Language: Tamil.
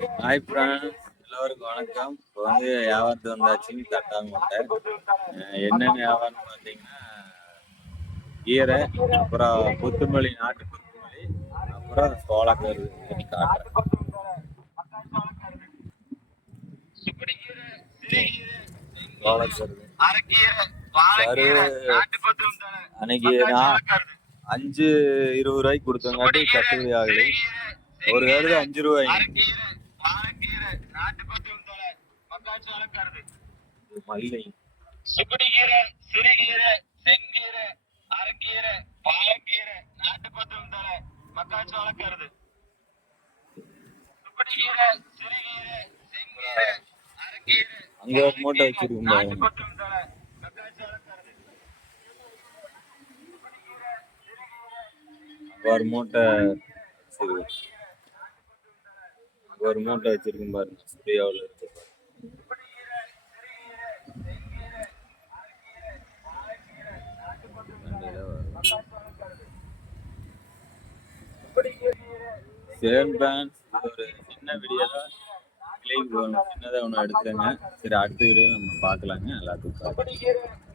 ஹாய் பிரான்ஸ் எல்லோருக்கும் வணக்கம். இப்போ வந்து வியாபாரத்து வந்தாச்சு தட்டாங்க முட்டை. என்னென்ன வியாபாரம்னு பார்த்தீங்கன்னா கீரை அப்புறம் கொத்துமல்லி நாட்டு கொத்துமல்லி அப்புறம் சோளக்கரு காட்டுறேன். சோளக்கரு சரு. அன்னைக்கு நான் அஞ்சு இருபது ரூபாய்க்கு கொடுத்தங்காட்டி கட்டுப்படி ஆகுது. ஒரு கருது அஞ்சு ரூபாய். மல்லிகை சுக்குடிக்கீரை சிறுகீரை செங்கீரை அரைக்கீரை பாலக்கீரை நாட்டுப்பத்திரம் தலை மக்காச்சோள கருது சுக்குடிக்கீரை சிறுகீரை செங்கீரை அரைக்கீரை அங்க ஒரு மூட்டை வச்சிருக்கும் பாருங்க. நாட்டுப்பத்திரம் தலை மக்காச்சோள கருது ஒரு மூட்டை சரி ஒரு மூட்டை வச்சிருக்கும் பாருங்க ஸ்ப்ரேவில் இருக்கு. சேம் பேன் ஒரு சின்ன வீடியோ தான். கிளைக்கு ஒன்று சின்னதாக ஒன்று எடுத்தேங்க சரி அடுத்த வீடியோ நம்ம பார்க்கலாங்க. எல்லாத்துக்கும்